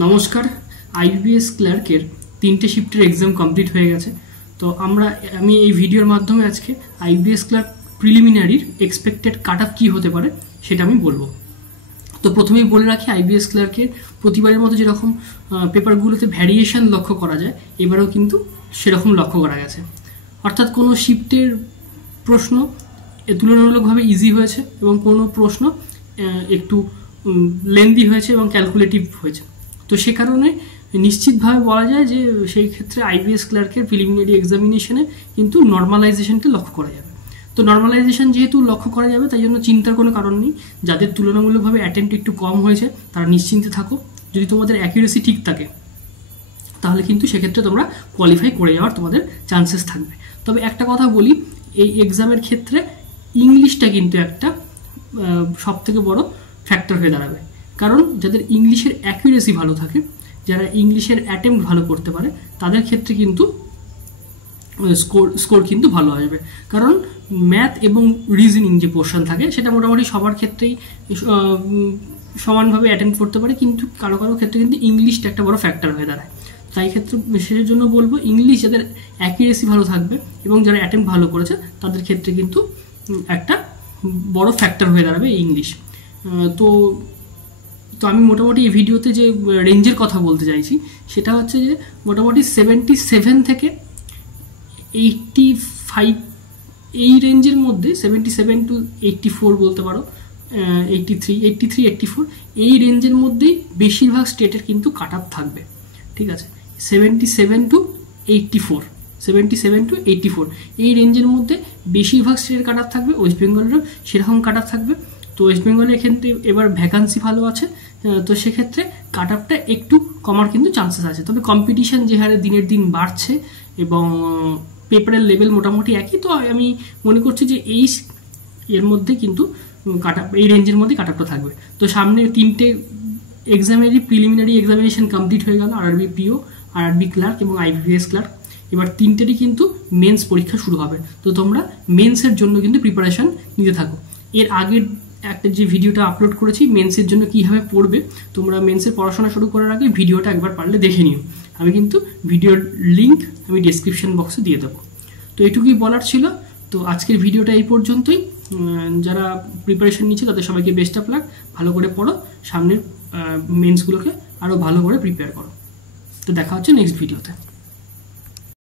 নমস্কার। আইবিএস ক্লার্কের 3টে শিফটের exam complete হয়ে গেছে। তো আমি এই ভিডিওর মাধ্যমে আজকে আইবিএস ক্লার্ক প্রিলিমিনারির এক্সপেক্টেড কাট অফ কী হতে পারে সেটা আমি বলবো। তো প্রথমেই বলে রাখি, আইবিএস ক্লার্কের প্রতিবারের মতো যেরকম পেপারগুলোতে ভ্যারিয়েশন লক্ষ্য করা যায়, এবারেও কিন্তু সেরকম লক্ষ্য করা গেছে। অর্থাৎ কোনো শিফটের প্রশ্ন তুলনামূলকভাবে ইজি হয়েছে এবং কোনো প্রশ্ন একটু লেন্দি হয়েছে এবং ক্যালকুলেটিভ হয়েছে। তো সে কারণে নিশ্চিতভাবে বলা যায় যে সেই ক্ষেত্রে আইবিএস ক্লার্কের প্রিলিমিনারি এক্সামিনেশনে কিন্তু নর্মালাইজেশনকে লক্ষ্য করা যাবে। তো নর্মালাইজেশন যেহেতু লক্ষ্য করা যাবে, তাই জন্য চিন্তার কোনো কারণ নেই। যাদের তুলনামূলকভাবে অ্যাটেম্প্ট একটু কম হয়েছে তারা নিশ্চিন্তে থাকো। যদি তোমাদের অ্যাকিউরেসি ঠিক থাকে তাহলে কিন্তু সেক্ষেত্রে তোমরা কোয়ালিফাই করে যাওয়ার তোমাদের চান্সেস থাকবে। তবে একটা কথা বলি, এই এক্সামের ক্ষেত্রে ইংলিশটা কিন্তু একটা সবথেকে বড় ফ্যাক্টর হয়ে দাঁড়াবে। কারণ যাদের ইংলিশের অ্যাকিউরেসি ভালো থাকে, যারা ইংলিশের অ্যাটেম্প্ট ভালো করতে পারে, তাদের ক্ষেত্রে কিন্তু স্কোর কিন্তু ভালো আসবে। কারণ ম্যাথ এবং রিজনিং যে পোর্শন থাকে সেটা মোটামুটি সবার ক্ষেত্রেই সমানভাবে অ্যাটেম্প্ট করতে পারে, কিন্তু কারো কারো ক্ষেত্রে কিন্তু ইংলিশটা একটা বড় ফ্যাক্টর হয়ে দাঁড়ায়। তাই ক্ষেত্রে সেই জন্য বলবো, ইংলিশ যাদের অ্যাকিউরেসি ভালো থাকবে এবং যারা অ্যাটেম্প্ট ভালো করেছে তাদের ক্ষেত্রে কিন্তু একটা বড় ফ্যাক্টর হয়ে দাঁড়াবে ইংলিশ। তো আমি মোটামুটি এই ভিডিওতে যে রেঞ্জের কথা বলতে চাইছি সেটা হচ্ছে যে মোটামুটি 77 থেকে 85 এই রেঞ্জের মধ্যে, 77 to 84 বলতে পারো, 83-84 এই রেঞ্জের মধ্যেই বেশিরভাগ স্টেটের কিন্তু কাট অফ থাকবে। ঠিক আছে, 77 to 84, 77 to 84 এই রেঞ্জের মধ্যে বেশিরভাগ স্টেটের কাট অফ থাকবে। ওয়েস্ট বেঙ্গলেরও সেরকম কাট অফ থাকবে। তো ওয়েস্ট বেঙ্গলের ক্ষেত্রে এবার ভ্যাকান্সি ভালো আছে, তো সেক্ষেত্রে কাট অফটা একটু কমার কিন্তু চান্সেস আছে। তবে কম্পিটিশন যে হারে দিনের দিন বাড়ছে এবং পেপারের লেভেল মোটামুটি একই, তো আমি মনে করছি যে এর মধ্যে কিন্তু কাট অফ, এই রেঞ্জের মধ্যে কাট অফটা থাকবে। তো সামনে 3টে এক্সামেরই প্রিলিমিনারি এক্সামিনেশন কমপ্লিট হয়ে গেল, আরআরবি পিও, আরআরবি ক্লার্ক এবং আইবিএস ক্লার্ক। এবার 3টেরই কিন্তু মেন্স পরীক্ষা শুরু হবে। তো তোমরা মেন্সের জন্য কিন্তু প্রিপারেশন নিতে থাকো। এর আগের একটা যে ভিডিওটা আপলোড করেছি মেন্সের জন্য কীভাবে পড়বে, তোমরা মেন্সের পড়াশোনা শুরু করার আগে ভিডিওটা একবার পারলে দেখে নিও। আমি কিন্তু ভিডিওর লিঙ্ক আমি ডেসক্রিপশন বক্সে দিয়ে দেবো। তো এটুকুই বলার ছিল। তো আজকের ভিডিওটা এই পর্যন্তই। যারা প্রিপারেশন নিচ্ছে তাদের সবাইকে বেস্ট অফ লাক। ভালো করে পড়ো, সামনের মেন্সগুলোকে আরও ভালো করে প্রিপেয়ার করো। তো দেখা হচ্ছে নেক্সট ভিডিওতে।